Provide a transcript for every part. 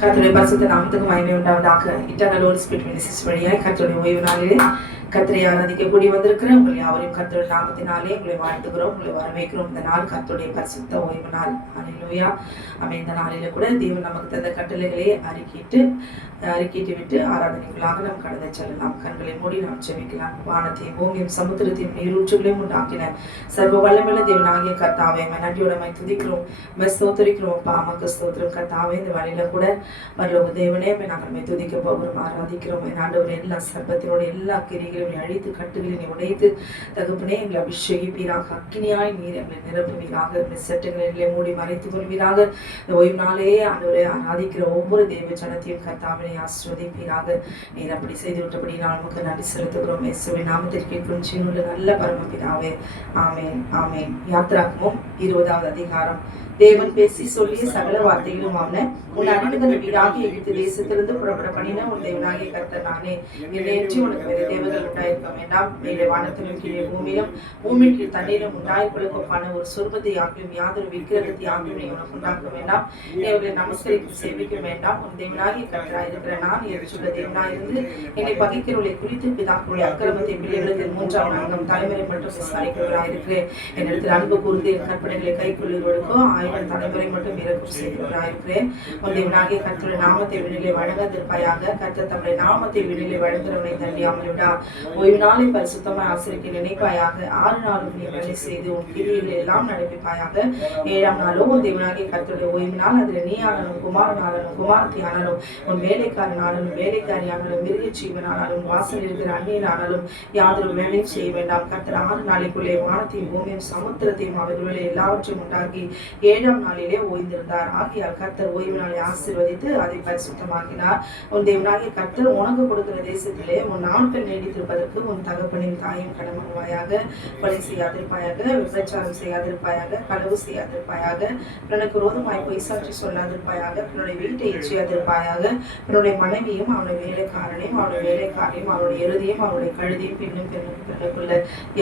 கர்த்தருடைய பரிசுத்த நாமத்துக்கு மகிமை உண்டாவதாக. இட்டர்னல் ஹோலி ஸ்பிரிட் மினிஸ்ட்ரிஸ் வழியாய் கர்த்தருடைய ஓய்வு நாளிலே கர்த்தரை ஆராதிக்க கூடி வந்திருக்கிற உங்களை யாவரையும் கர்த்தருடைய நாமத்தினாலே உங்களை வாழ்த்துகிறோம், உங்களை வரவேற்கிறோம். இந்த நாள் கர்த்தருடைய பரிசுத்த ஓய்வு நாள். அல்லேலூயா. இந்த நாளில கூட தேவன் நமக்கு தந்த கட்டளைகளை அறிக்கையிட்டு விட்டு ஆராதனைகளாக நாம் கடந்து செல்லலாம். கண்களை மூடி நாம் ஜெபிக்கலாம். வானத்தையும் பூமியும் சமுத்திரத்தையும் நீரூற்றுகளையும் உண்டாக்கின சர்வ வல்லமையுள்ள தேவனாகிய கர்த்தாவே, நன்றியோட துதிக்கிறோம், ஸ்தோத்திரிக்கிறோம். நமக்கு ஸ்தோத்திரம் கர்த்தாவே. இந்த வழியில கூட பரலோக தேவனே நாங்கள் துதிக்க போகிறோம், ஆராதிக்கிறோம். ஆண்டவர் எல்லா சர்பத்தினோட எல்லா கிரிகளையும் அழித்து கட்டுகளை உடைத்து தகப்பனே எங்களை அபிஷேகிப்பீராக. அக்கினியாய் நீர் எங்களை நிரப்புவீராக. செட்டுகளை மூடி மறைத்துக் கொள்வீராக. இந்த ஓய்வு நாளே ஆண்டவரை ஆராதிக்கிற ஒவ்வொரு தேவ ஜனத்தையும் கர்த்தாவினை ஆசீர்வதிப்பீராக. நீர் அப்படி செய்து விட்டபடி நான் நமக்கு நன்றி செலுத்துகிறோம். இயேசுவின் நாமத்தில் கேட்கும் சின்னுள்ள நல்ல பரமபிதாவே, ஆமேன் ஆமேன். யாத்திராகமம் 20வது அதிகாரம். தேவன் பேசி சொல்லிய சகல வார்த்தைகளும் ஆன உன் அடிமைகள் வீடாகி எகிப்து தேசத்திலிருந்து புறப்பட பண்ணின உன் தேவனாகிய கர்த்தர் நானே. என்னையற்றி உனக்கு வேறு தேவர்கள் உண்டாயிருக்க வேண்டாம். மேலே வானத்திலும் கீழே பூமியிலும் பூமியின் கீழ் தண்ணீரும் உண்டாய்களுக்கான ஒரு சொர்பத்தை ஆகியும் யாதொரு விக்கிரகத்தை ஆகியும் நீ உனக்கு உண்டாக்க வேண்டாம். நீ அவர்களை நமஸ்கரித்து சேவிக்க வேண்டாம். உன் தேவனாகிய கர்த்தராய் இருக்கிற நான் எரிச்சுள்ள தேவனாயிருந்து என்னை பகைக்கிறவர்களை குறித்து பிதாக்களுடைய அக்கிரமத்தை பிள்ளைகளுக்கு 3ஆம் நான்காம் தலைமுறை மட்டும் விசாரிக்கிறவராயிருக்கிறேன். என்னிடத்தில் அன்பு கூர்ந்து என் கற்பனைகளை கை கொள்ளுவதற்கோ 1000 தலைமுறை மட்டும் இறக்கும் செய்கிறவராயிருக்கிறேன். உன் தேவனாகிய கர்த்தருடைய நாமத்தை விண்ணிலே வழங்காதிருப்பாயாக. கர்த்தர் தம்முடைய நாமத்தை விண்ணிலே வழங்குகிறவனை தண்டியாமல் விடா. ஓய்வு நாளை பரிசுத்தமாய் ஆசரிக்க நினைப்பாயாக. 6 நாளும் நீ வேலை செய்து உன் கிரியைகளை எல்லாம் நடப்பிப்பாயாக. 7ஆம் நாளோ உன் தேவனாகிய கர்த்தருடைய ஓய்வு நாள். அதில் நீ ஆனாலும் குமாரனாலும் குமாரத்தி ஆனாலும் உன் வேலைக்காரனாலும் வேலைக்காரியானாலும் மிருக ஜீவனானாலும் வாசல் இருக்கிற அந்நியனானாலும் யாதொரு வேலையும் செய்ய வேண்டாம். கர்த்தர் 6 நாளைக்குள்ளே வானத்தையும் பூமியும் சமுத்திரத்தையும் அவர்களை எல்லாவற்றையும் உண்டாக்கி 7ஆம் நாளிலே ஓய்ந்திருந்தார். ஆகியால் கர்த்தர் ஓய்வு நாளை ஆசீர்வதித்து அதை பரிசுத்தமாக்கினார். உன் தேவனாகிய கர்த்தர் உனக்கு கொடுக்கிற தேசத்திலே உன் நாட்கள் நீடித்திருப்பதற்கு உன் தகப்பனின் தாயும் கடமையாயாக. கொலை செய்யாதிருப்பாயாக, விபச்சாரம் செய்யாதிருப்பாயாக, களவு செய்யாதிருப்பாயாக, பிறனுக்கு விரோதமாய் பொய் சாட்சி சொல்லாதிருப்பாயாக, பிறனுடைய வீட்டை எச்சியாதிருப்பாயாக, பிறனுடைய மனைவியும் அவனுடைய வேலைக்காரனையும் அவனுடைய வேலைக்காரையும் அவனுடைய எருதியும் அவனுடைய கழுதியும் பின்னும் பிறனுக்குள்ள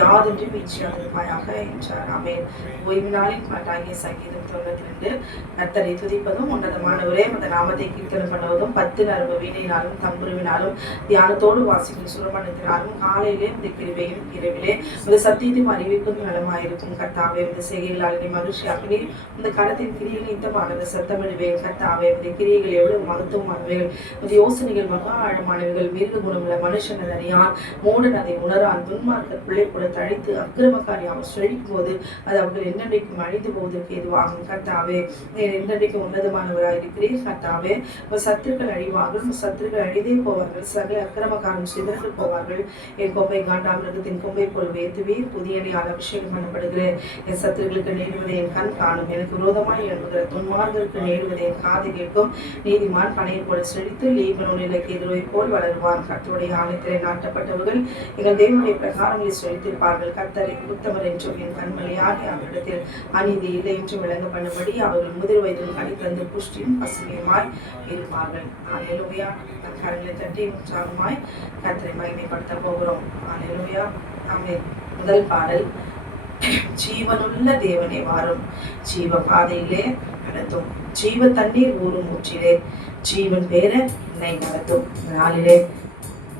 யாதொன்றும் வீழ்ச்சியாதிருப்பாயாக என்றார். ஆமென். ஓய்வு நாளின் பாட்டாகிய சங்கீதம் 92. கர்த்தரை துதிப்பதும் உன்னதமானவரே அந்த நாமத்தை கீர்த்தனம் பண்ணுவதும் 10 நரம்பு வீணையினாலும் தம்புருவினாலும் தியானத்தோடு வாசிக்கும் சுரமணத்தினாலும் காலையிலே இந்த கிருபையும் இரவிலே இந்த சத்தியத்தையும் அறிவிப்பதும் நலமாயிருக்கும். கர்த்தாவே இந்த செய்கைகளால் நீ மகிழ்ச்சியாகவே இந்த கரத்தின் கிரியைகள் இந்தமானது சத்தமிடுவேன். கர்த்தாவே இந்த கிரியைகள் எவ்வளவு மகத்துவமானவைகள், இந்த யோசனைகள் மகா ஆழமானவைகள். மிருக குணமுள்ள மனுஷன் அறியான், மூடன் அதை உணரான். துன்மார்க்கர் பிள்ளை கூட தழைத்து அக்கிரமக்காரி அவர் செழிக்கும் போது அது அவர்கள் என்னென்றைக்கும் அழிந்து போவதற்கு எதுவாகும். கர்த்தாவே நீர் என்னென்றைக்கும் உன்னதமானவராயிருக்கிறீர். கர்த்தாவே சத்துருக்கள் அழிவார்கள், சத்துருக்கள் அழிதே போவார்கள், சகல அக்கிரமக்காரன் சிதறந்து போவார்கள். என் கொம்பை காண்டாமிருகத்தின் கொம்பை போல் உயர்த்துவீர். புதிய எண்ணெயால் அபிஷேகம் பண்ணப்படுகிறேன். என் சத்துருக்களுக்கு நேடுவதை என் கண் காணும். எனக்கு விரோதமாய் எழுப்புகிற துன்மார்களுக்கு நேடுவதை என் காது கேட்கும். நீதிமான் பனையை போல செழித்து லீபனோனிலே கேதுருவை போல் வளருவான். கர்த்தருடைய ஆலயத்திலே நாட்டப்பட்டவர்கள் எங்கள் தேவனுடைய பிரகாரங்களில் செழித்திருப்பார்கள். கர்த்தரை உத்தமர் என்றும் என் கண்மலையாகி அவரிடத்தில் அநீதி இல்லை என்றும் விளங்க பண்ணும்படி அவர்கள் முதிர் வயதில் கனி தந்து புஷ்டியும் பசுமையுமாய் இருப்பார்கள். அல்லேலூயா. கரங்களை தட்டி உற்சாகமாய் கர்த்தரை மகிமைப்படுத்த போகிறோம். அல்லேலூயா. ஆமென். முதல் பாடல். ஜீவனுள்ள தேவனே வாரும், ஜீவ பாதையிலே நடத்தும், ஜீவ தண்ணீர் ஊறும் ஊற்றிலே ஜீவன் பேர என்னை நடத்தும். நாளிலே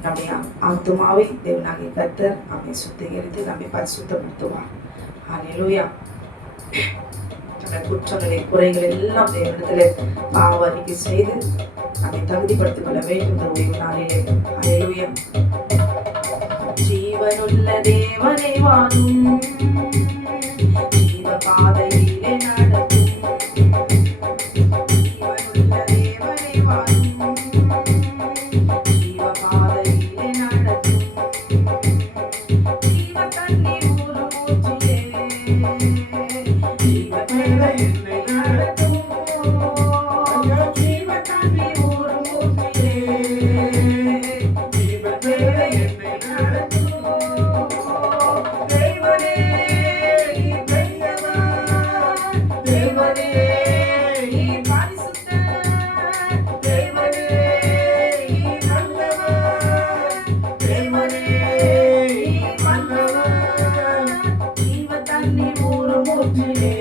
நம்முடைய ஆத்துமாவை தேவனாகிய கர்த்தர் நம்மை சுத்திகரித்து நம்மை பரிசுத்தப்படுத்துவார். அல்லேலூயா. குற்றங்களை குறைகள் எல்லாம் தேவனிடத்திலே பாவ அறிக்கை செய்து நம்மை தகுதிப்படுத்திக் கொள்ள வேண்டும். ஓய்வு நாளிலே. அல்லேலூயா. ஜீவனுள்ள தேவனை வாரும், ஜீவ பாதையிலே நடத்தும், ஜீவனுள்ள தேவனை வாரும், ஜீவ பாதையிலே நடத்தும், ஜீவ தண்ணீர் ஊறும் ஊற்றிலே ஜீவ பேரை என்னை நடத்தும், ஜீவ தண்ணீர் ஊறும் ஊற்றிலே ஜீவ பேரை என்னை நடத்தும். தேவனே நீ பெரியவர், தேவனே நீ பரிசுத்தர், தேவனே நீ நல்லவர், தேவனே நீ வல்லவர், ஜீவ தண்ணீர் ஊறும் ஊற்றிலே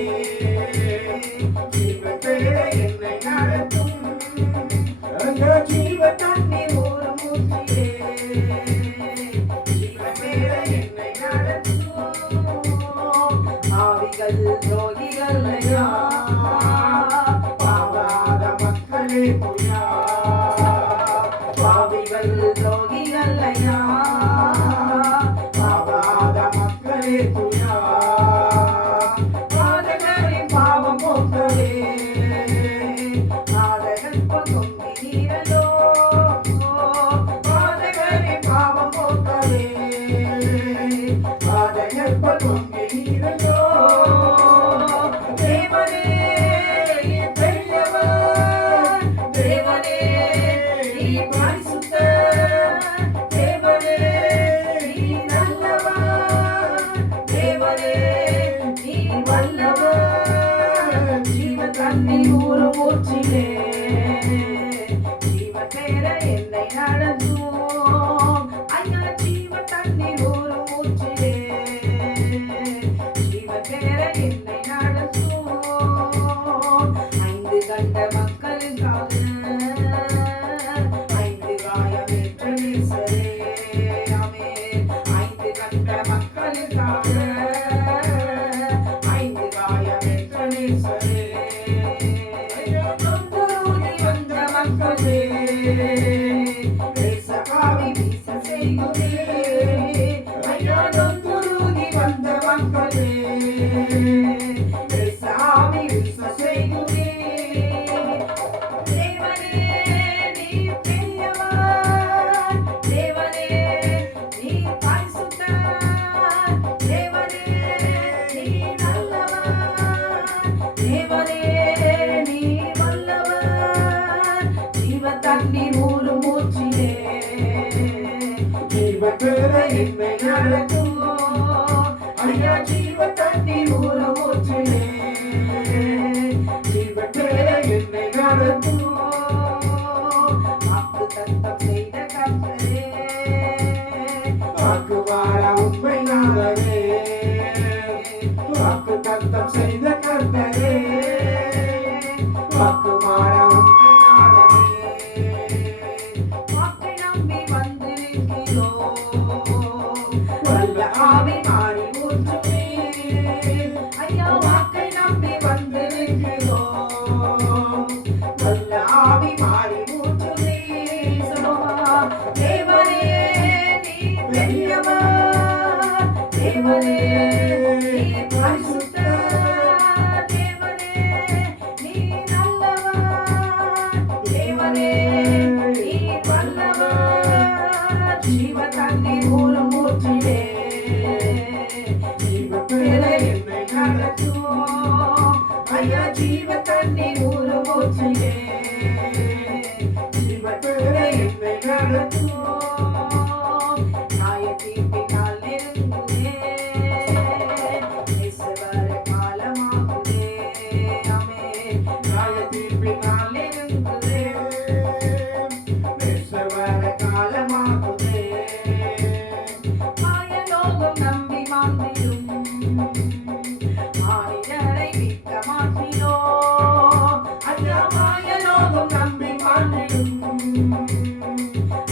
ஜீவ பேரை என்னை நடத்தும். ஜீவ தண்ணீர் ஊரும் ஊற்றிலே ஜீவன் பெற என்னை நடத்தும் ஆவிகள் துரோகிகள் ஐயா பாவாத மக்களே புரியா பாவிகள் துரோகிகள் ஐயா பாவாத மக்களே புரியா பாதகரின் பாவம் போக்கவே பாதகன் பொங்கி நீரலோ பாதகரின் பாவம் போக்கவே பாதகன் பொங்கி நீரலோ தேவனே பெரியவர் தேவனே நீ பரிசுத்தர் தேவனே நீ நல்லவர் தேவனே நீ வல்லவர் ஜீவ தண்ணீர் ஊரும் ஊற்றிலே ஜீவ பெற என்னை நடத்தும் ஐயா ஜீவ தண்ணீர் ஊரும் ஊற்றிலே ஜீவ பெற என்னை நடத்தும் ஐந்து கண்ட மக்களுக்காக ஐந்து காயமேற்ற நேசரே ஆமென் ஐந்து கண்ட மக்களுக்காக ஐந்து காயமேற்ற நேசரே நொந்துருகி வந்த மக்களே தேசகாவி வீச செய்குதே ஐயா நொந்துருகி வந்த மக்களே தேசகாவி வீச செய்குதே தேவனே நீ பெரியவர் தேவனே நீ பரிசுத்தர் தேவனே நீ நல்லவர் தேவனே நீ வல்லவர் ஜீவ தண்ணீர் ஊரும் ஊற்றிலே ஜீவ பெற என்னை நடத்தும் ஐயா ஜீவ தண்ணீர் ஊரும் ஊற்றிலே ஜீவ பெற என்னை நடத்தும் வாக்கு தத்தம் செய்த கர்த்தரே வாக்கு வாழ உண்மை நாதரே வாக்கு தத்தம் செய்த கர்த்தரே வாக்கு வாழ உண்மை நாதரே வாக்கை நம்பி வந்து நிற்கிறோம் வல்ல ஆவி மாறி ஊற்றுமே ஐயா வாக்கை நம்பி வந்து நிற்கிறோம் வல்ல ஆவி மாறி ஊற்றுமே தேவனே நீ பெரியவர் தேவனே நீ பரிசுத்தர் தேவனே நீ நல்லவர் தேவனே நீ வல்லவர் ஜீவ தண்ணீர் ஊரும் ஊற்றிலே ஜீவ பெற என்னை நடத்தும் ஐயா ஜீவ தண்ணீர் ஊரும் ஊற்றிலே ஜீவ பெற என்னை நடத்தும் நியாயத்தீர்ப்பினால் நெருங்குதே நேசவர காலமாகுதே ஆமென் நியாயத்தீர்ப்பினால் நெருங்குதே நேசவர காலமாகுதே மாயலோகம் நம்பி மாந்திடும் மானிடரை விட்ட மாற்றினோ ஐயா மாயலோகம் நம்பி மாந்திடும்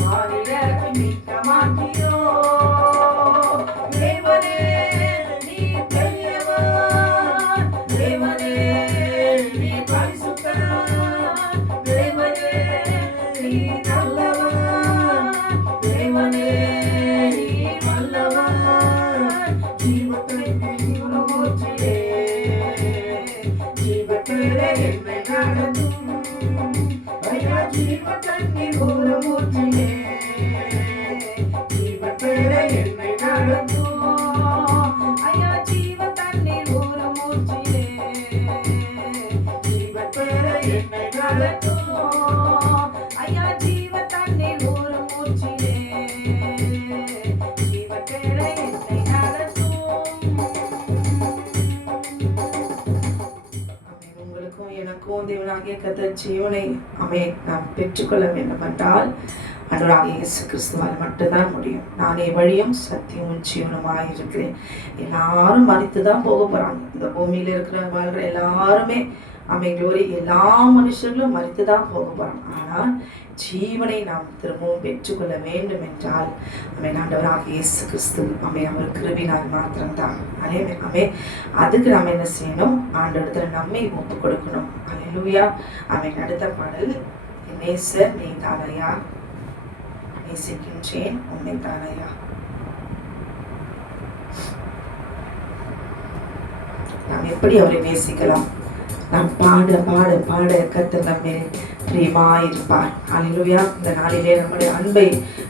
மானிடரை விட்ட மாற்றினோ தேவனே நீ பெரியவர் தேவனே நீ பரிசுத்தர் தேவனே நீ நல்லவர் தேவனே நீ வல்லவர் ஜீவ தண்ணீர் ஊரும் ஊற்றிலே ஜீவ பெற என்னை நடத்தும் ஐயா ஜீவ தண்ணீர் ஊரும் ஊற்றிலே ஜீவ பெற என்னை நடத்தும் ஐயா ஜீவ தண்ணீர் ஊரும் ஊற்றிலே ஜீவ பெற என்னை நடத்தும் ஐயா ஜீவ தண்ணீர் ஊரும் ஊற்றிலே ஜீவ பெற என்னை நடத்தும் உங்களுக்கும் எனக்கும் தேவனாகிய கர்த்தர் ஜீவனை நாம் பெற்றுக்கொள்ள வேண்டும் என்றால் ஆண்டவராகிய இயேசு கிறிஸ்துவால் மட்டும்தான் முடியும். நானே வழியும் சத்தியமும் ஜீவனுமாய் இருக்கிறேன். எல்லாரும் மரித்து தான் போக போறாங்க. இந்த பூமியில இருக்கிற வாழ்ற எல்லாருமே ஆமென். க்ளோரி. எல்லா மனுஷர்களும் மரித்துதான் போக போறோம். ஆனால் ஜீவனை நாம் திரும்பவும் பெற்றுக்கொள்ள வேண்டும் என்றால் ஆமென் ஆண்டவராக இயேசு கிறிஸ்து ஆமென் அவர் கிருபினால் மாத்திரம்தான். ஆமென். அதுக்கு நாம் என்ன செய்யணும்? ஆண்டவரிடத்துல நம்மை ஒப்பு கொடுக்கணும். அல்லேலூயா. ஆமென். அடுத்த பாடல், நேசர் நீ தானையா, நேசிக்கின்றேன் உன்னை தானையா. நாம் எப்படி அவரை நேசிக்கலாம்? நாம் பாட பாட பாட கர்த்தர் நம்மை பிரியமாயிருப்பார். அல்லேலூயா. இந்த நாளிலே நம்முடைய அன்பை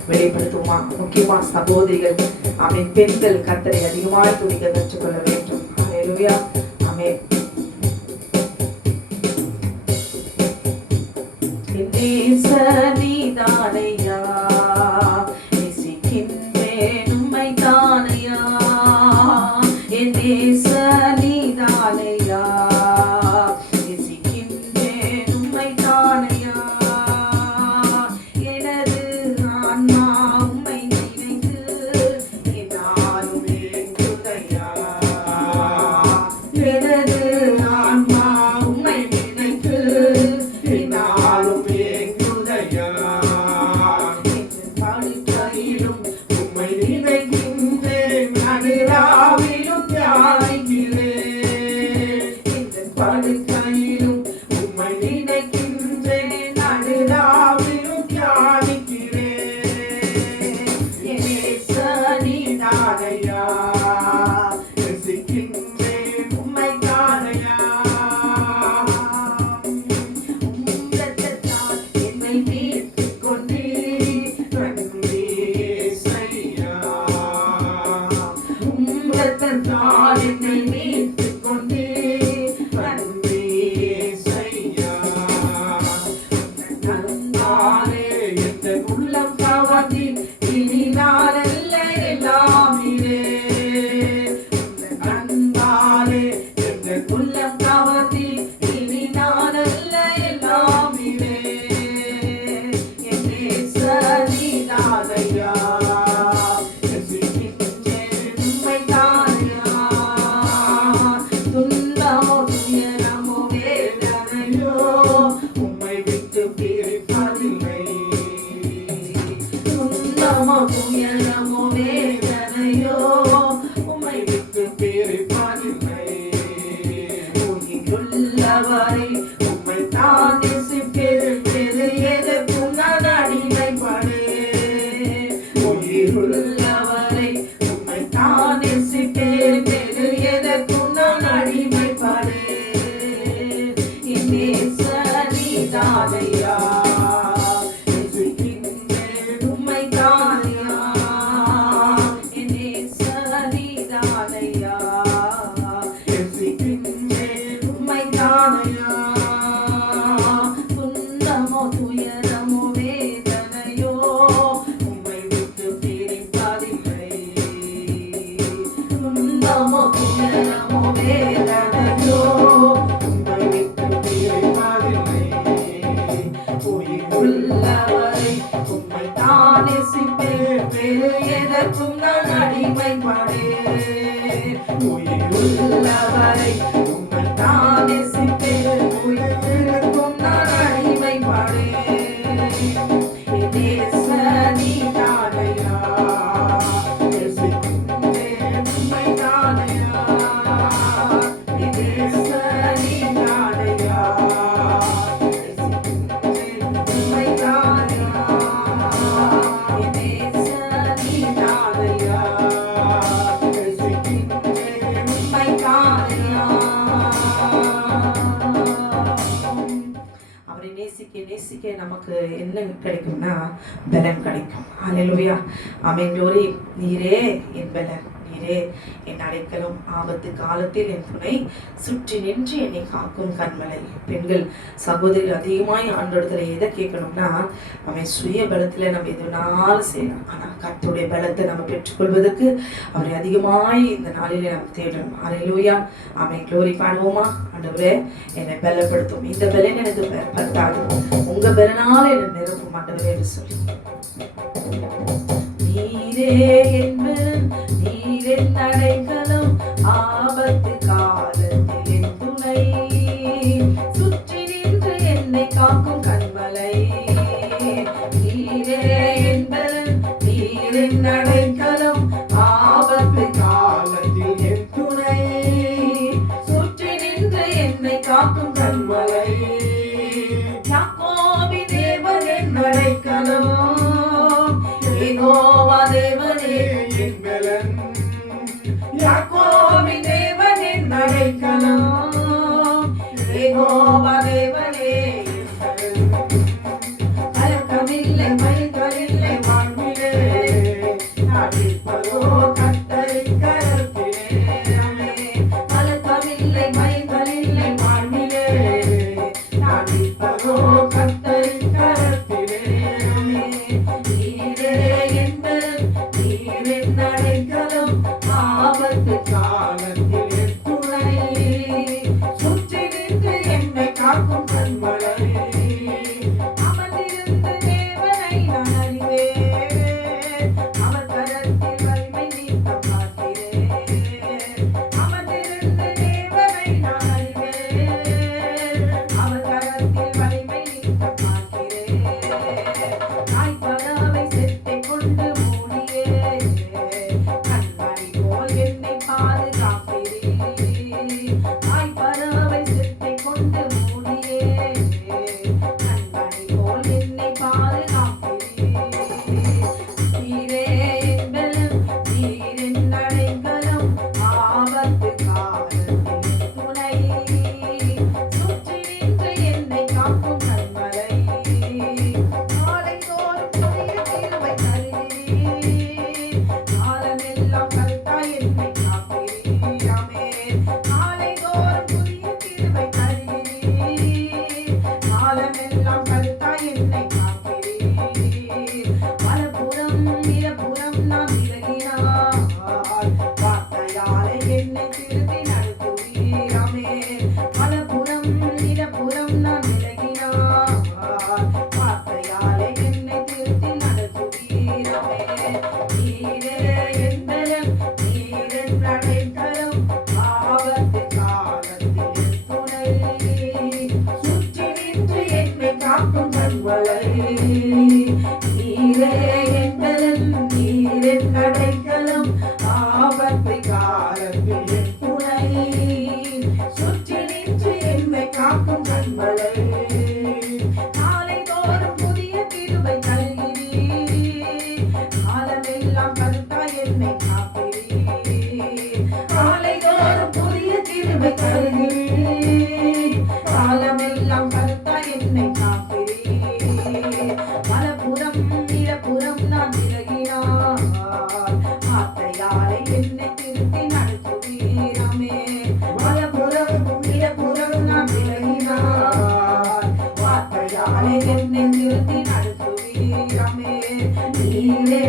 வெளிப்படுத்துவோமா? முக்கியமா சகோதரிகள் ஆமென், பெண்கள் கர்த்தரை அதிகமாய் துதிக்க கற்றுக்கொள்ள வேண்டும். அல்லேலூயா. ஆமென். நேசர் நீதானையா, நேசிக்கின்றேன் உம்மை தானையா, என் நேசர் நீதானையா, நேசிக்கின்றேன் உம்மை தானையா, எனது ஆன்மா உம்மை நினைத்து என்னாலும் ஏங்குதையா, எனது ஆன்மா உம்மை நினைத்து என்னாலும் ஏங்குதையா, என் படுக்கையிலும் உம்மை நினைக்கின்றேன், நடுராவிலும் தியானிக்கிறேன், என் படுக்கையிலும் உம்மை நினைக்கின்றேன், நடுராவிலும் தியானிக்கிறேன், என் நேசர் நீதானையா, நேசிக்கின்றேன் உம்மை தானையா, உம் இரத்தத்தால் என்னை மீட்டுக் கொண்டீர் நன்றி இயேசையா, உம் இரத்தத்தால் என்னை மீட்டுக் கொண்டீர் நன்றி இயேசையா, நன்றாலே என் உள்ளம் கவர்ந்தீர், இனி நான் அல்ல எல்லாம் நீரே, நன்றாலே என் உள்ளம் கவர்ந்தீர், இனி நான் அல்ல எல்லாம் நீரே, என் நேசர் நீதானையா, நேசிக்கின்றேன் உம்மை தானையா, துன்பமோ துயரமோ வேதனையோ உம்மை விட்டு பிரிப்பதில்லை, துன்பமோ துயரமோ வேதனையோ உம்மை விட்டு பிரிப்பதில்லை, உயிருள்ளவரை உம்மை தான் நேசிப்பேன், வேறு எதற்கும் நான் அடிமைப்படேன், உயிருள்ளவரை உம்மை தான் நேசிப்பேன், வேறு எதற்கும் நான் அடிமைப்படேன், என் நேசர் நீதானையா, நேசிக்கின்றேன் உம்மை தானையா, என் நேசர் நீதானையா, நேசிக்கின்றேன் உம்மை தானையா, துன்பமோ துயரமோ வேதனையோ உம்மை விட்டு பிரிப்பதில்லை, துன்பமோ துயரமோ வேதனையோ உம்மை விட்டு பிரிப்பதில்லை, உயிருள்ளவரை உம்மை தான் நேசிப்பேன், வேறு எதற்கும் நான் அடிமைப்படேன், உயிருள்ளவரை உம்மை தான் நேசிப்பேன், உயிருக்கும் நான் அடிமைப்படேன், என் நேசர் நீதானையா, நேசிக்கின்றேன் உம்மை தானையா, என் நேசர் நீதானையா, நேசிக்கின்றேன் உம்மை தானையா, என் நேசர் நீதானையா, நேசிக்கின்றேன் உம்மை தானையா. அவரை நேசிக்க நேசிக்க நமக்கு என்ன கிடைக்கும்னா பலன் கிடைக்கும். அல்லேலூயா. ஆமென். க்ளோரி. நீரே என் பலன், நீரே என் அடைக்கலம், ஆபத்து காலத்தில் என் துணை, சுற்றி நின்று என்னை காக்கும் கண்மலை. பெண்கள் சகோதரிகள் அதிகமாய் ஆண்டோடத்துல எதை கேட்கணும்னா, அவன் சுய பலத்துல நம்ம எதுனாலும் செய்யலாம், ஆனா கர்த்தருடைய பலத்தை நம்ம பெற்றுக்கொள்வதற்கு அவரை அதிகமாய் இந்த நாளிலே நம்ம தேடணும். அல்லேலூயா. ஆமென். க்ளோரி. பாடுவோமா? ஆண்டவரே என்னை பலப்படுத்தும், இந்த பலன் எனக்கு பத்தாது, உங்க பலனால என்னை நிரப்பும் ஆண்டவரே என்று சொல்லி, நீரே என்பது நீரின் அடைக்கலம், ஆபத்து காலத்தில் என் துணை, அடைக்கலம், யெகோவா தேவனே என் பலன், யாக்கோபின் தேவன் என் அடைக்கலம், யெகோவா தேவனே என் பலன். கலக்கமில்லை பயங்கரில்லை வாழ்விலே, நான் இருப்பதோ கர்த்தரின் கரத்திலே. கலக்கமில்லை பயங்கரில்லை வாழ்விலே, நான் இருப்பதோ கர்த்தரின் கரத்திலே. நீரே என் பலன், நீர் என் அடைக்கலம், ஆபத்து காலத்தில் என் துணை, சுற்றி நின்று என்னை காக்கும் கண்மலை. அமர்ந்திருந்து தேவனை நான் அறிவேன், அவர் கரத்தில் வலிமை நீக்கம் பார்க்கிறேன். அமர்ந்திருந்து தேவனை நான் அறிவேன், அவர் கரத்தில் வலிமை நீக்கம் பார்க்கிறேன். தாய்ப்பறவை செத்தைக் கொண்டு மூடியே, கண்மணி போல் என்னை பாதுகாக்கிறீர். தாய்ப்பறவை செத்தைக் கொண்டு மூடியே, கண்மணி போல் என்னை பாதுகாக்கிறீர். நீரே என் பலன், நீர் என் அடைக்கலம், ஆபத்து காலத்தில் என் துணை, சுற்றி நின்று என்னை காக்கும் கண்மலை. நாளைதோறும் புதிய கிருபை தருகிறீர், காலமெல்லாம் கருத்தாய் என்னை காக்கிறீர். ஆமென். நாளைதோறும் புதிய கிருபை தருகிறீர், காலமெல்லாம் கருத்தாய் என்னை காக்கிறீர். வலப்புறம் இடப்புறம் நான் விலகினால், வார்த்தையாலே என்னை திருத்தி நடத்துவீர். ஆமென். வலப்புறம் இடப்புறம் நான் விலகினால், வார்த்தையாலே என்னை திருத்தி நடத்துவீர். ஆமென். நீரே என் பலன், நீர் என் அடைக்கலம், ஆபத்து காலத்தில் என் துணை, சுற்றி நின்று என்னை காக்கும் கண்மலை. நீரே என் பலன், நீர் என் அடைக்கலம், ஆபத்து காலத்தில் என் துணை, சுற்றி நின்று என்னை காக்கும் கண்மலை. நாளைதோறும் புதிய கிருபை தருகிறீர், காலமெல்லாம் கருத்தாய் என்னை காக்கிறீர். நாளைதோறும் புதிய கிருபை தருகிறீர், காலமெல்லாம் கருத்தாய் என்னை காக்கிறீர். வலப்புறம் இடப்புறம் நான் விலகினால், வார்த்தையாலே என்னை திருத்தி நடத்துவீர். ஆமென். வலப்புறம் இடப்புறம் நான் விலகினால், வார்த்தையாலே என்னை திருத்தி நடத்துவீர். ஆமென். நீரே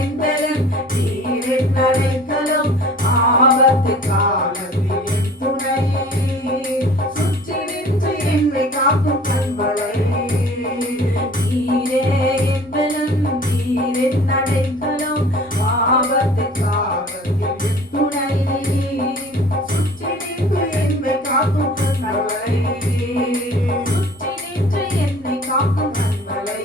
என் பலன், நீர் என் அடைக்கலம், ஆபத்து காலத்தில் என் துணை, சுற்றி நின்று என்னை காக்கும் கண்மலை. நீரே என் பலன், நீர் என் அடைக்கலம், ஆபத்து காலத்தில் என் துணை, சுற்றி நின்று என்னை காக்கும் கண்மலை. சுற்றி நின்று என்னை காக்கும் கண்மலை,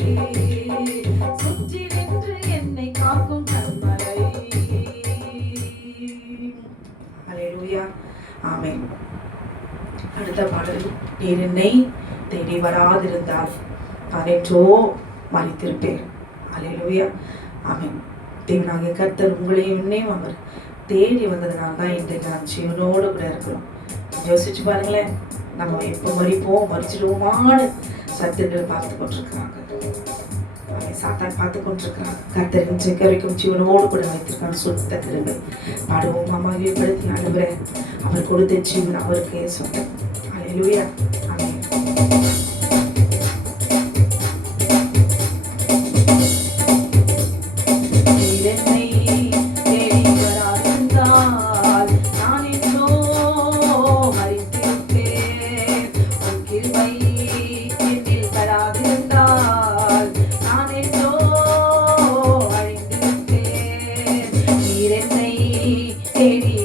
சுற்றி நின்று என்னை காக்கும் கண்மலை. அல்லேலூயா. ஆமென். அடுத்த பாடல், நீர் என்னை தேடி வராதிருந்தால் நான் என்றோ மறித்திருப்பேன். அல்லேலூயா. ஆமென். தேவனாகிய கர்த்தர் உங்களையும் என்னையும் அவர் தேடி வந்ததுனால தான் இன்றைக்கு நாம் ஜீவனோடு கூட இருக்கிறோம். யோசிச்சு பாருங்களேன், நம்ம எப்போ மறிப்போம் மறிச்சிடுவோமான்னு சத்துக்கள் பார்த்து கொண்டிருக்கிறாங்க, சாத்தான் பார்த்து கொண்டிருக்கிறாங்க. கர்த்தர் இன்றைக்கு வரைக்கும் ஜீவனோடு கூட வைத்திருக்கான்னு சொல்லித்த திரும்ப பாடுவோம். அம்மாவியப்படுத்தி அழுகிறேன், அவர் கொடுத்த ஜீவன் அவருக்கே சொன்னேன். அல்லேலூயா. ஆமென்.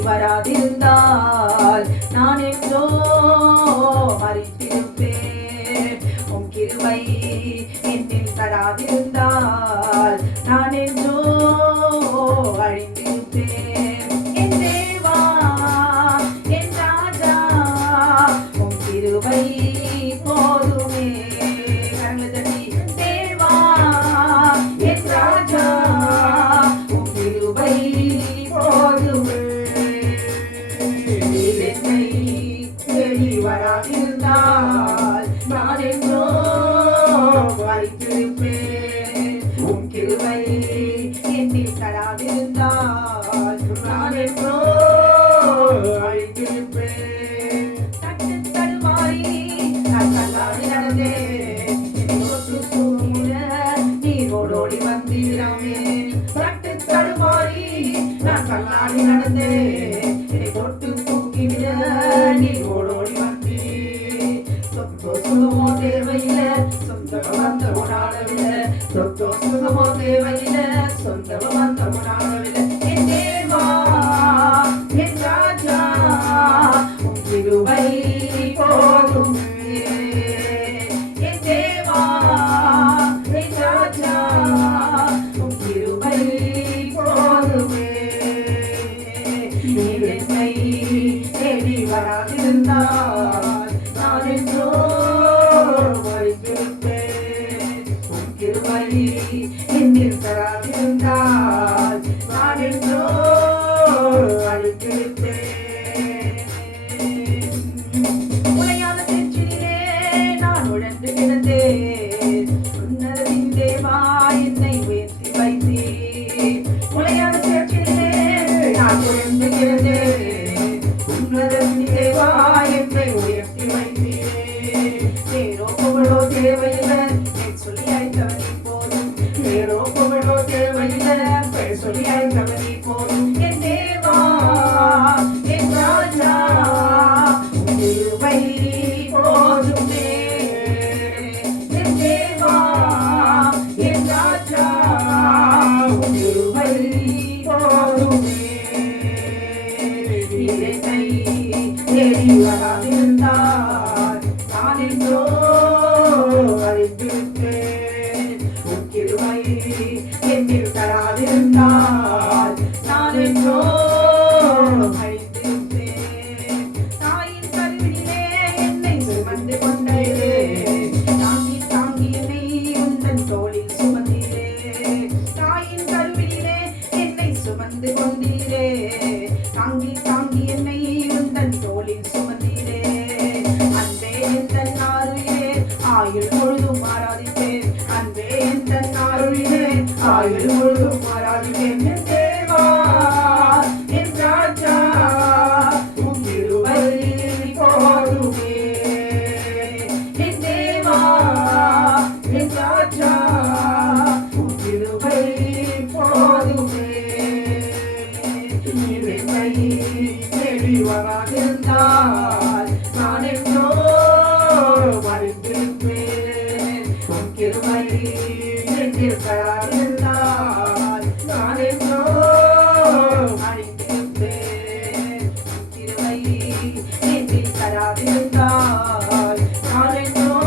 வராதிருந்தால் நான் என்றோ மறித்திருப்பேன். உம் கிருபை என்னில் தராதிருந்தால் நான் என்றோ அழிந்திருப்பேன். என் தேவா, என் ராஜா, உம் கிருபை போதுமே. தேவா, அழைத்திருப்பேன். உம் கிருபை என்னில் தராதிருந்தால் நான் என்றோ அழைத்திருப்பேன். தட்டு தடுமாறி நான் தள்ளாடி நடந்தேன். நீர் ஓடோடி வந்தீராமே. தட்டு தடுமாறி நான் தள்ளாடி நடந்தேன். தொட்டு தூக்கிவிட நீர் ஓடோடி வந்தீர். சொத்தோ சுகமோ தேவையில்லை, சொந்த வந்தவனாடவில்லை. சொத்தோ சுகமோ தேவையில்லை, சொந்த வந்தவனாடவில்லை. என் தேவா என் ராஜா உம் கிருபை போதுமே. என் தேவா என் ராஜா உம் கிருபை போதுமே. நீர் என்னை தேடி வராதிருந்தால் நான் என்றோ மறித்திருப்பேன். உம் கிருபை என்னில் தராதிருந்தால் நான் என்றோ அழித்திருப்பேன். உளையான செஞ்சிலே நான் உழன்று கிடந்தேன். உன்னதத்தின் தேவா என்னை உயர்த்தி வைத்தீர். உளையான செஞ்சிலே நான் உழன்று கிடந்தேன். உன்னதத்தின் தேவா என்னை உயர்த்தி வைத்தீர். நேரோ புகழோ தேவையில்லை, என் சொல்லி அழைத்தவனே போதும். நேரோ புகழோ தேவையில்லை, பெயர் சொல்லி அழைத்தவனே போதும். என் தேவா என் ராஜா உம் கிருபை போதுமே. என் தேவா என் ராஜா உம் கிருபை போதுமே. நீர் என்னை தேடி வராதிருந்தால் நான் என்றோ அழித்திருப்பேன். உம் கிருபை என்னில் தராதிருந்தால் நான் என்றோ அழித்திருப்பேன். தாயின் கருவிலே என்னை சுமந்து கொண்டீரே. தாங்கி தாங்கி என்னை உந்தன் தோளில் சுமந்தீரே. தாயின் கருவிலே என்னை சுமந்து கொண்டீரே. தாங்கி தாங்கி என்னை உந்தன் தோளில் சுமந்தீரே. அன்பே எந்தன் ஆருயிரே ஆயுள் முழுதும் ஆராதிப்பேன். அன்பே எந்தன் ஆருயிரே ஆயுள் முழுதும் ஆராதிப்பேன். என் தேவா என் ராஜா உம் கிருபை போதுமே. என் தேவா என் ராஜா உம் கிருபை போதுமே. நீர் என்னை தேடி வராதிருந்தால் நான் என்றோ மறித்திருப்பேன். உம் கிருபை என்னில் தராதிருந்தால் நான் என்றோ அழித்திருப்பேன். உம் கிருபை என்னில் தராதிருந்தால் நான் என்றோ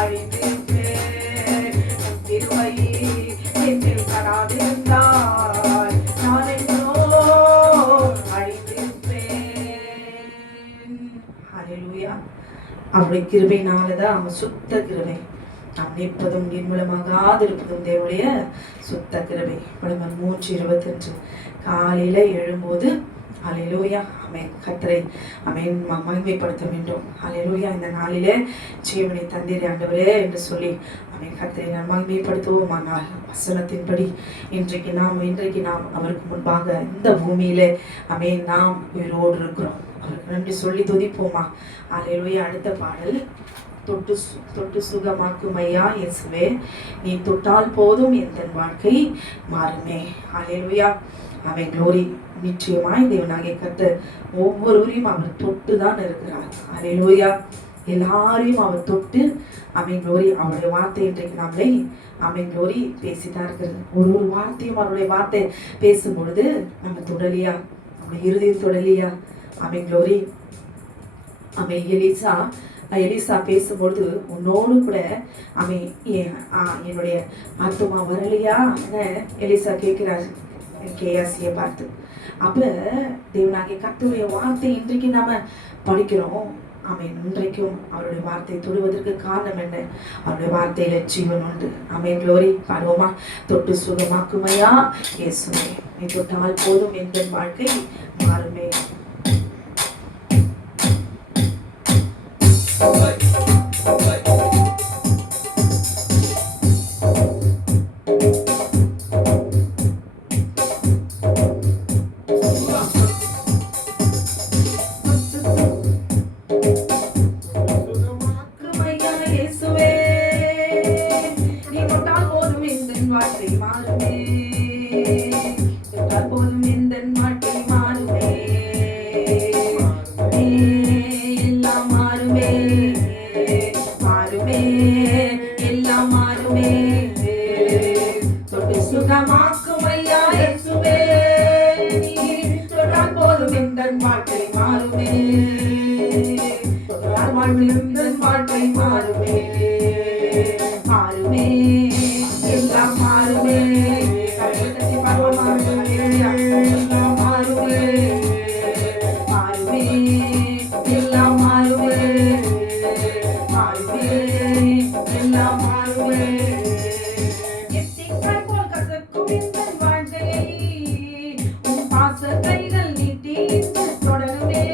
அழித்திருப்பேன். உம் கிருபை என்னில் தராதிருந்தால் நான் என்றோ அழித்திருப்பேன். ஹல்லேலூயா. அவருடைய கிருபையினாலதான் அவன் சுத்த கிருபை. நாம் நிற்பதும் நிர்மூலமாகாதிருப்பதும் தேவனுடைய சுத்த கிருபை. பழமன் 3:25 காலையில எழும்போது ஹல்லேலூயா ஆமென் கர்த்தரை ஆமென் மகிமைப்படுத்த வேண்டும். ஹல்லேலூயா. இந்த நாளிலே ஜீவனை தந்தீரே ஆண்டவரே என்று சொல்லி ஆமென் கர்த்தரை நாம் மகிமைப்படுத்துவோமானால் வசனத்தின்படி இன்றைக்கு நாம் அவருக்கு முன்பாக இந்த பூமியிலே ஆமென் நாம் உயிரோடு இருக்கிறோம். அவருக்கு நன்றி சொல்லி துதிப்போமா. ஹல்லேலூயா. அடுத்த பாடல் தொட்டு சுகமாக்கும் ஐயா இயேசுவே, நீ தொட்டால் போதும் எந்த வாழ்க்கை மாறுமே. ஹல்லேலூயா. ஆமென். க்ளோரி. நிச்சயமாய் தேவனாகிய கர்த்தர் ஒவ்வொருவரையும் அவர் தொட்டு தான் இருக்கிறார். ஹல்லேலூயா. எல்லாரையும் அவர் தொட்டு ஆமென் க்ளோரி. அவருடைய வார்த்தை இன்றைக்கு நம்மளை ஆமென் க்ளோரி பேசிதான் இருக்கிறது. ஒரு வார்த்தையும் அவருடைய வார்த்தை பேசும் பொழுது நம்ம தொடலியா, நம்முடைய இருதயம் தொடலியா. ஆமென் க்ளோரி. ஆமென். எலிசா பேசும்பொழுது உன்னோடு கூட என்னுடைய ஆத்துமா வரலையா எலிசா கேட்கிறார் கேயாசியை பார்த்து. அப்ப தேவனாகிய கர்த்தருடைய வார்த்தை இன்றைக்கு நாம படிக்கிறோம். இன்றைக்கும் அவருடைய வார்த்தை தொடுவதற்கு காரணம் என்ன? அவருடைய வார்த்தையில ஜீவன் உண்டு. ஆமென். க்ளோரி. பாடுவோமா. தொட்டு சுகமாக்குமையா இயேசுவே, நீ தொட்டால் போதும் எந்த வாழ்க்கை மாறுமே. தொட்டு சுகமாக்கும் ஐயா இயேசுவே, நீர் தொட்டால் போதும் எந்தன் வாழ்க்கை மாறுமே, தொட்டால் வாழ்வில் எந்தன் வாழ்க்கை மாறுமே, மாறுமே, எல்லாம் மாறுமே, எல்லாம் மாறுமே, மாறுமே, எல்லாம் மாறுமே, மாறுமே, எல்லாம் மாறுமே. எத்திக்காய் போல் கசக்கும் எந்தன் வாழ்க்கையை உன் பாச கைகள் நீட்டி தொடருமே,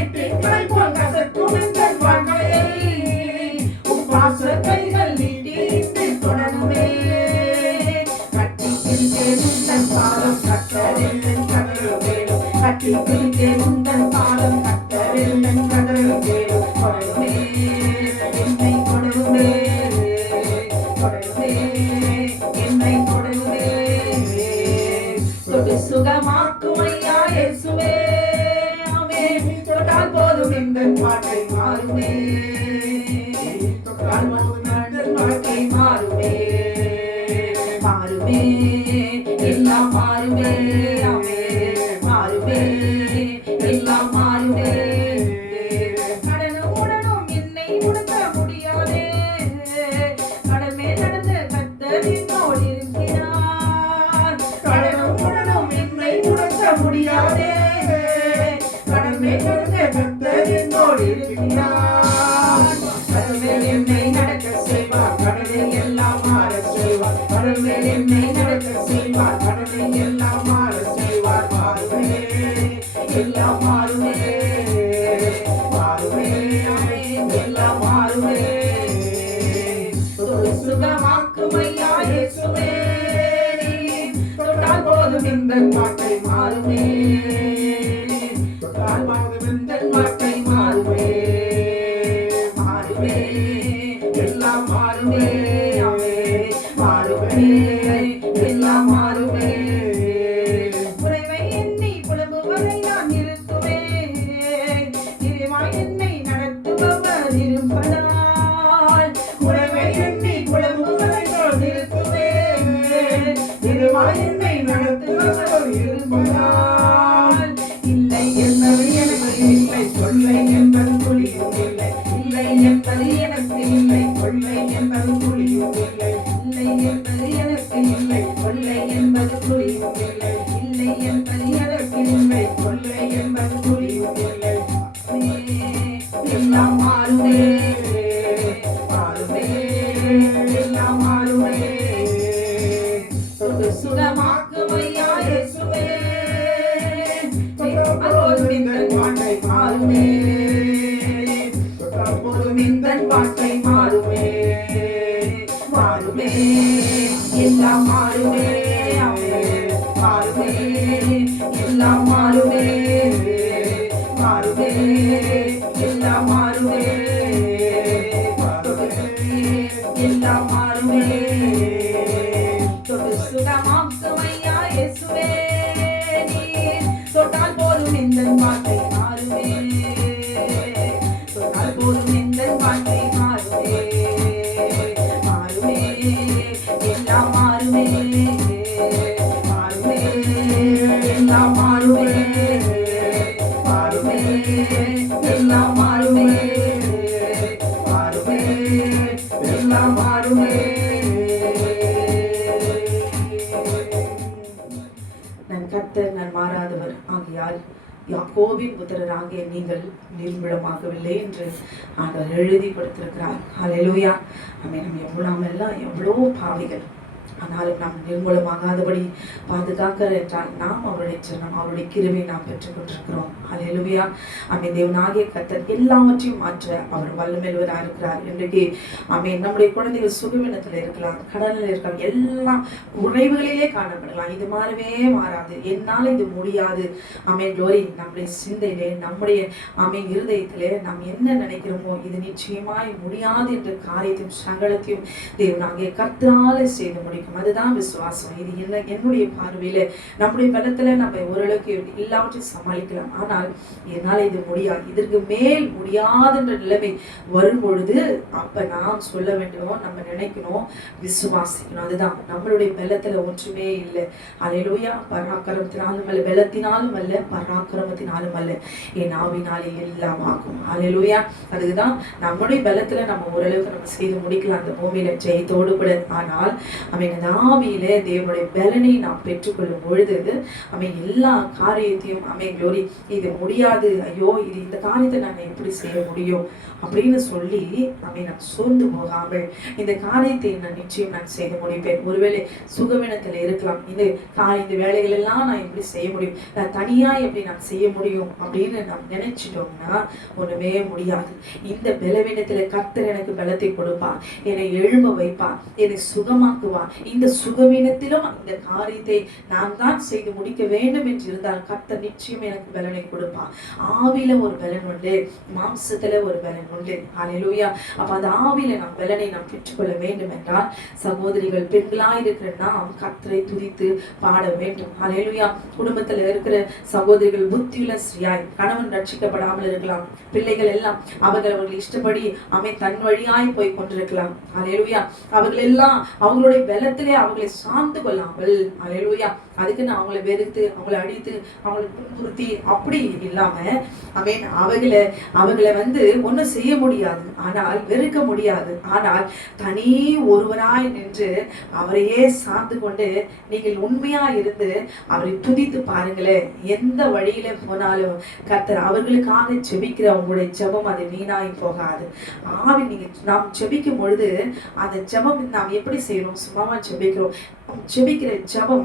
எத்திக்காய் போல் கசக்கும் எந்தன் வாழ்க்கையை உன் பாச கைகள் நீட்டி தொடருமே, கட்டி பிடித்தே உந்தன் பாதம் கட்டரெந்தன் கடல் வேலும், கட்டி பிடித்தே உந்தன் பாதம் கட்டரெந்தன் கடல் வேலும், தொடருமே என்னை தொடருமே, தொடருமே என்னை தொடருமே, தொட்டு சுகமாக்கும் ஐயா இயேசுவே, ஆமென், தொட்டால் போதும் எந்தன் வாழ்க்கை மாறுமே, தொட்டால் போதும் எந்தன் வாழ்க்கை மாறுமே, மாறுமே, எல்லாம் மாறுமே, ஆமென், மாறுமே, எல்லாம் மாறுமே, கடனும் உடனும் என்னை முடக்க முடியாதே, கடல் மேல் நடந்த கர்த்தர் என்னோடு இருக்கிறார், கடனும் உடனும் என்னை முடக்க முடியாதே, கடல் மேல் நடந்த கர்த்தர் என்னோடு இருக்கிறார், கடல் மேல் என்னை நடக்க செய்வார், கடலை எல்லாம் மாற செய்வார், கடல் மேல் என்னை நடக்க செய்வார், கடலை எல்லாம் மாற செய்வார், மாறுமே, எல்லாம் மாறுமே, மாறுமே, ஆமென், எல்லாம் மாறுமே, தொட்டு சுகமாக்கும் ஐயா இயேசுவே, தொட்டால் போதும் எந்தன் வாழ்க்கை மாறுமே, தொட்டால் போதும் எந்தன் வாழ்க்கை மாறுமே, மாறுமே, எல்லாம் மாறுமே, ஆமென், மாறுமே, எல்லாம் மாறுமே, குறைவை எண்ணி புலம்புவதை நான் நிறுத்துவேன், நிறைவாய் என்னை நடத்துபவர் இருப்பதால், குறைவை எண்ணி புலம்புவதை நான் நிறுத்துவேன், நிறைவாய் என்னை நடத்துபவர் இருப்பதால், இல்லை என்பது எனக்கு இல்லை, தொல்லை என்பது புரியும் இல்லை, இல்லை என்பது எனக்கு இல்லை, கொள்ளை என்பது புரியும் இல்லை, இல்லை என்பது எனக்கு இல்லை, கொள்ளை என்பது புரியும் இல்லை, இல்லை என்பது எனக்கு இல்லை, கொள்ளை என்பது புரியும் இல்லை, எல்லாம் மாறுமே, மாறுமே, எல்லாம் மாறுமே, தொட்டு சுகமாக்கும் ஐயா இயேசுவே, அப்போதும் எந்தன் வாழ்க்கை மாறுமே, அப்போதும் எந்தன் வாழ்க்கை மாறுமே, மாறுமே, எல்லாம் மாறுமே, ஆமென், மாறுமே, எல்லாம் மாறுமே, மாறுமே, எல்லாம் மாறுமே, மாறுமே, எல்லாம் மாறுமே, தொட்டு சுகமாக்கும் ஐயா இயேசுவே, நீர் தொட்டால் போதும் எந்தன் வாழ்க்கை மாறுமே, தொட்டால் போதும் எந்தன் வாழ்க்கை மாறுமே, மாறுமே, எல்லாம் மாறுமே, மாறுமே, எல்லாம் மாறுமே, மாறுமே, எல்லாம் மாறுமே, மாறுமே, எல்லாம் மாறுமே. நான் கர்த்தர், நான் மாறாதவர் ஆகியால் யாக்கோபின் புத்திரராகிய நீங்கள் நிர்மூலமாகவில்லை என்று ஆண்டவர் எழுதி கொடுத்திருக்கிறார். ஹல்லேலூயா. நாம் எல்லாம் எவ்வளோ பாவிகள், ஆனாலும் நாம் நிர்மூலமாகாதபடி பாதுகாக்கிற என்றால் நாம் அவருடைய ஜனம், அவருடைய கிருபை நாம் பெற்றுக்கொண்டிருக்கிறோம். ஹல்லேலூயா. தேவனாகிய கர்த்தர் எல்லாவற்றையும் மாற்ற அவர் வல்லமையுள்ளவராக இருக்கிறார். இன்றைக்கு நம்முடைய குழந்தைகள் சுகவீனத்தில் இருக்கலாம், கடனில் இருக்கலாம், எல்லாம் குறைவுகளிலே காணப்படலாம். இது மாறவே மாறாது, என்னால் இது முடியாது. குளோரி. நம்முடைய சிந்தையிலே, நம்முடைய இருதயத்திலே நாம் என்ன நினைக்கிறோமோ இது நிச்சயமாய் முடியாது என்ற காரியத்தையும் சங்கடத்தையும் தேவனாகிய கர்த்தராலே செய்து முடிக்க கிடைக்கும். அதுதான் விசுவாசம். இது என்னுடைய பார்வையில நம்முடைய பலத்துல நம்ம ஓரளவுக்கு எல்லாவற்றையும் சமாளிக்கலாம். ஆனால் என்னால இது முடியாது, இதற்கு மேல் முடியாதுன்ற நிலைமை வரும் பொழுது அப்ப நாம் சொல்ல வேண்டும், நம்ம நினைக்கணும், விசுவாசிக்கணும். அதுதான் நம்மளுடைய பலத்துல ஒன்றுமே இல்லை. அல்லேலூயா. பராக்கிரமத்தினாலும் அல்ல, பலத்தினாலும் அல்ல, பராக்கிரமத்தினாலும் அல்ல, என் ஆவினாலே எல்லாம் ஆகும். அல்லேலூயா. அதுக்குதான் நம்முடைய பலத்துல நம்ம ஓரளவுக்கு நம்ம செய்து முடிக்கலாம் அந்த பூமியில ஜெயத்தோடு கூட. ஆனால் அந்த ஆவியில தேவனுடைய பலனை நாம் பெற்றுக்கொள்ளும் பொழுது எல்லா காரியத்தையும் க்ளோரி, இது முடியாது, ஐயோ இது இந்த காரியத்தை நான் எப்படி செய்ய முடியும் அப்படின்னு சொல்லி நான் சோர்ந்து போகாமல் இந்த காரியத்தை நான் நிச்சயம் நான் செய்து முடிப்பேன். ஒருவேளை சுகவீனத்துல இருக்கலாம், இந்த வேலைகள் எல்லாம் நான் எப்படி செய்ய முடியும், நான் தனியா எப்படி நான் செய்ய முடியும் அப்படின்னு நாம் நினைச்சிட்டோம்னா ஒண்ணுமே முடியாது. இந்த பலவீனத்துல கர்த்தர் எனக்கு பலத்தை கொடுப்பார், என்னை எழும்ப வைப்பார், என்னை சுகமாக்குவார். இந்த சுகவீனத்திலும் இந்த காரியத்தை நான் தான் செய்து முடிக்க வேண்டும் என்று இருந்தால் கர்த்தர் நிச்சயம் எனக்கு பலனை கொடுப்பார். ஆவில ஒரு பலன் உண்டு, மாம்சத்துல ஒரு பலன் உண்டு. அல்லேலூயா. அப்ப அந்த ஆவியில நாம் பலனை நாம் பெற்றுக்கொள்ள வேண்டும் என்றால் சகோதரிகள், பெண்களாய் இருக்கிற நாம் கர்த்தரை துதித்து பாட வேண்டும். அல்லேலூயா. குடும்பத்துல இருக்கிற சகோதரிகள் புத்தியுள்ள ஸ்ரீயாய், கணவன் ரட்சிக்கப்படாமல் இருக்கலாம், பிள்ளைகள் எல்லாம் அவர்கள் இஷ்டப்படி தன் வழியாய் போய் கொண்டிருக்கலாம். அல்லேலூயா. அவர்கள் எல்லாம் அவங்களுடைய பலத்திலே அவர்களை சார்ந்து கொள்ளாமல், அல்லேலூயா, அதுக்குன்னு அவங்களை வெறுத்து அவங்களை அடித்து அவங்களை துன்புறுத்தி அப்படி இல்லாம அவர்களை ஒன்னும் செய்ய முடியாது, ஆனால் வெறுக்க முடியாது. ஆனால் தனி ஒருவராய் நின்று அவரையே சார்ந்து கொண்டு நீங்கள் உண்மையா இருந்து அவரை துதித்து பாருங்களேன். எந்த வழியில போனாலும் கர்த்தர் அவர்களுக்காக ஜெபிக்கிற உங்களுடைய ஜெபம் அது வீணாய் போகாது. நாம் ஜெபிக்கும் பொழுது அந்த ஜெபம் நாம் எப்படி செய்யறோம், சும்மாவா ஜெபிக்கிறோம். ஜெபிக்கிற ஜெபம்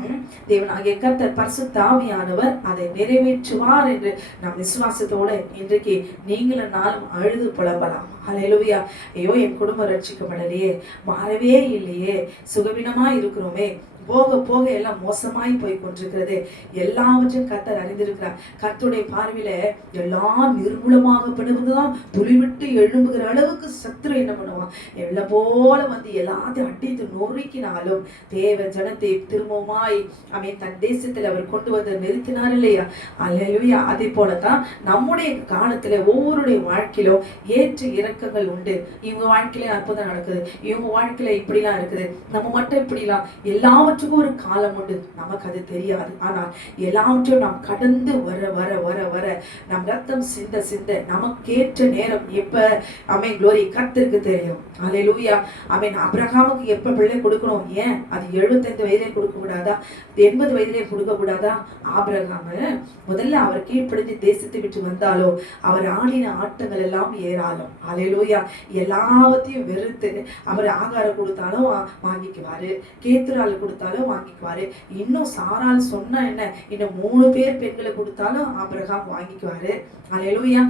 தேவனாகிய கர்த்தர் பரிசுத்த ஆவியானவர் அதை நிறைவேற்றுவார் என்று நாம் விசுவாசத்தோட இன்றைக்கு நீங்களும் நாளும் அழுது புலம்பலாம். அல்லேலூயா. ஐயோ என் குடும்பம் ரட்சிக்கப்படலையே, மாறவே இல்லையே, சுகவீனமா இருக்கிறோமே, போக போக எல்லாம் மோசமாய் போய் கொண்டிருக்கிறது. எல்லாவற்றையும் கர்த்தர் அறிந்திருக்கிறார். கர்த்தருடைய பார்வையில எல்லாம் நிர்மூலமாகப்படுவதுதான் துளிவிட்டு எழும்புகிற அளவுக்கு சத்துரு என்ன பண்ணுவான், எல்லாம் போல எல்லாத்தையும் அடித்து நொறுக்கினாலும் தேவ ஜனத்தை திரும்பவுமாய் தன் தேசத்தில் அவர் கொண்டு வந்து நிறுத்தினார் இல்லையா. அல்லேலூயா. அதே போலதான் நம்முடைய காலத்துல ஒவ்வொருடைய வாழ்க்கையிலும் ஏற்ற இறக்கங்கள் உண்டு. இவங்க வாழ்க்கையில அற்புதம் நடக்குது, இவங்க வாழ்க்கையில இப்படிலாம் இருக்குது, நம்ம மட்டும் இப்படிலாம், எல்லாவற்றுக்கும் ஒரு காலம் உண்டு. நமக்கு அது தெரியாது. ஆனால் எல்லாவற்றையும் நாம் கடந்து வர வர வர வர நம் ரத்தம் சிந்த சிந்த நமக்கேற்ற நேரம் எப்ப க்ளோரி கர்த்தருக்கு தெரியும். அல்லேலூயா. அபிரகாமுக்கு எப்ப பிள்ளை கொடுக்கணும், ஏன் அது 75 வயதிலே கொடுக்க கூடாதா, 80 வயதிலே கொடுக்க கூடாதா? ஆபிரகாம் முதல்ல அவர் கீழ்ப்படிஞ்சு தேசத்தை விட்டு வந்தாலோ அவர் ஆடின ஆட்டங்கள் எல்லாம் ஏராளம். அல்லேலூயா. எல்லாவற்றையும் வெறுத்து அவர் ஆகாரம் கொடுத்தாலும் வாங்கிக்குவாரு, கேத்துரால் கொடுத்தாலும் வாங்கிக்குவாரு, இன்னும் சாரால் சொன்னா என்ன, இன்னும் 3 பேர் பெண்களை கொடுத்தாலும் ஆபிரகாம் வாங்கிக்குவாரு. அல்லேலூயா.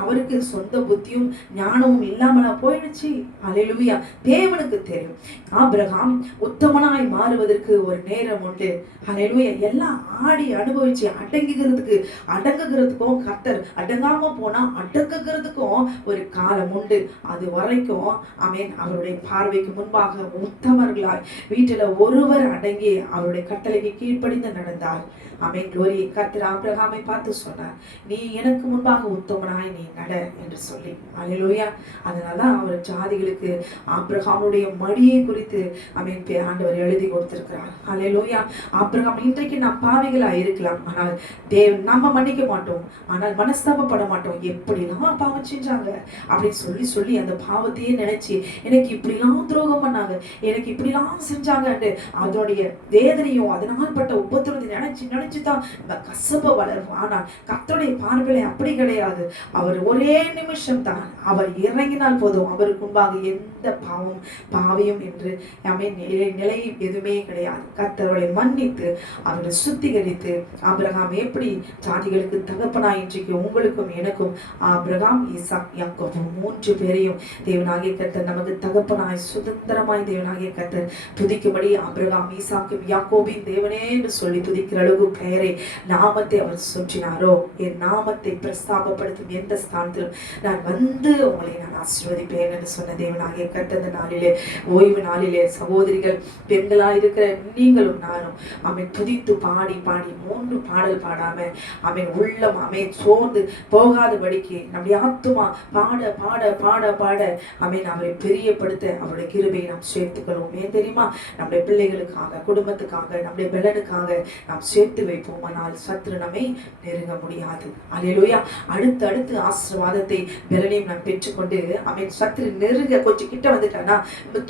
அவருக்கு சொந்த புத்தியும் ஞானமும் இல்லாமலா போயிடுச்சு. அல்லேலூயா. தேவனுக்கு தெரியும் ஆபிரகாம் உத்தமனாய் மாறுவதற்கு ஒரு நேரம் உண்டு. அல்லேலூயா. எல்லாம் ஆடி அனுபவிச்சு அடங்குகிறதுக்கும் கர்த்தர் அடங்காம போனா அடங்குகிறதுக்கும் ஒரு காலம் உண்டு. அது வரைக்கும் அவருடைய பார்வைக்கு முன்பாக உத்தமர்களாய் வீட்டுல ஒருவர் அடங்கி அவருடைய கட்டளைக்கு கீழ்ப்படிந்து நடந்தார். க்ளோரி. கர்த்தர் ஆபிரகாமை பார்த்து சொன்னார், நீ எனக்கு முன்பாக உத்தமனாய் நீ நட என்று சொல்லி. அல்லேலூயா. அதனாலதான் அவர் ஜாதிகளுக்கு ஆபிரகாமுடைய மடியை குறித்து ஆண்டவர் எழுதி கொடுத்திருக்கிறார். அல்லேலூயா. ஆபிரகாம் இன்றைக்கு நாம் பாவிகளா இருக்கலாம், ஆனால் தேவன் நம்ம மன்னிக்க மாட்டோம், ஆனால் மனஸ்தாபப்பட மாட்டோம். எப்படிலாம் பாவம் செஞ்சாங்க அப்படின்னு சொல்லி சொல்லி அந்த பாவத்தையே நினைச்சு எனக்கு இப்படிலாம் துரோகம் பண்ணாங்க, எனக்கு இப்படிலாம் செஞ்சாங்க, அதனுடைய வேதனையும் அதனால் பட்ட உபத்திரத்தை நினைச்சு நினைச்சுதான் கசப்ப வளரும். ஆனால் கர்த்தருடைய பார்வையில அப்படி கிடையாது. அவர் ஒரே நிமிஷம் தான் அவர் இறங்கினால் போதும், அவருக்கு முன்பாக எந்த பாவியும் என்று நிலை எதுவுமே கிடையாது. கர்த்தர்களை மன்னித்து அவரை சுத்திகரித்து ஆபிரகாம் எப்படி ஜாதிகளுக்கு தகப்பனாய் இன்றைக்கு உங்களுக்கும் எனக்கும் ஆபிரகாம் ஈசாக் யாக்கோபு 3 பேரையும் தேவனாகிய கர்த்தர் நமக்கு தகப்பனாய் சுதந்திரமாய் தேவனாகிய கர்த்தர் துதிக்கும்படி ஆபிரகாம், ஈசாக்கு, யாக்கோபின் தேவனே என்று சொல்லி துதிக்கிற அளவுக்கு பெயரை நாமத்தை அவர் சொற்றினாரோ, என் நாமத்தை பிரஸ்தாபப்படுத்தும் எந்த ஸ்தானத்திலும் நான் வந்து உங்களை நான் ஆசீர்வதிப்பேன் என்று சொன்ன தேவனாகிய கர்த்தர் நாளிலே, ஓய்வு நாளிலே சகோதரிகள் பெண்களாய் இருக்கிற நீங்களும் நானும் அவன் துதித்து பாடி பாடி 3 பாடல் பாடாம அவன் உள்ளம் அவன் சோர்ந்து போகாதபடிக்கு நம்முடைய ஆத்துமா பாட பாட பாட பாட அவன் அவரை பெரியப்படுத்த அவருடைய கிருபையை நாம் சேர்த்துக்கிறோம். ஏன் தெரியுமா? நம்முடைய பிள்ளைகளுக்காக, குடும்பத்துக்காக, நம்முடைய பலனுக்காக நாம் சேர்த்து வைப்போமானால் சத்ரு நம்மை நெருங்க முடியாது. அல்லேலூயா. அடுத்து ஆசீர்வாதத்தை பலனையும் நாம் பெற்றுக்கொண்டு அவன் சத்ரு நெருங்க கொஞ்சம் கிட்ட வந்துட்டானா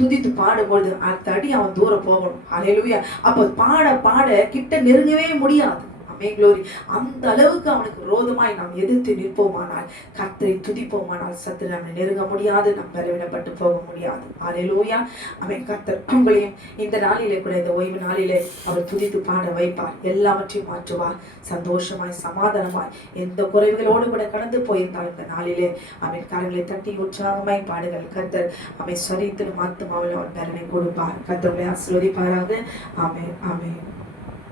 துதித்து பாடும்போது அடுத்த அடி அவன் தூரம் போகணும். அல்லேலூயா. அப்போ பாட பாட கிட்ட நெருங்கவே முடியாது. அந்த அளவுக்கு அவனுக்கு விரோதமாய் நாம் எதிர்த்து நிற்போமானால், கர்த்தரை துதிப்போமானால் சத்ரு நம்மை நெருங்க முடியாது, நாம் பலவீனப்பட்டு போக முடியாது. அல்லேலூயா. அவன் கர்த்தர் உங்களையும் இந்த நாளிலே கூட, இந்த ஓய்வு நாளிலே அவர் துதித்து பாட வைப்பார். எல்லாவற்றையும் மாற்றுவார். சந்தோஷமாய் சமாதானமாய் எந்த குறைவுகளோடு கூட கடந்து போயிருந்தால் இந்த நாளிலே அவன் கரங்களை தட்டி உற்சாகமாய் பாடுகள். கர்த்தர் அவை சரித்திலும் ஆத்துமாவில் அவன் பலனை கொடுப்பார். கர்த்தரை ஆசீர்வதிப்பாராக. ஆமென், ஆமென்.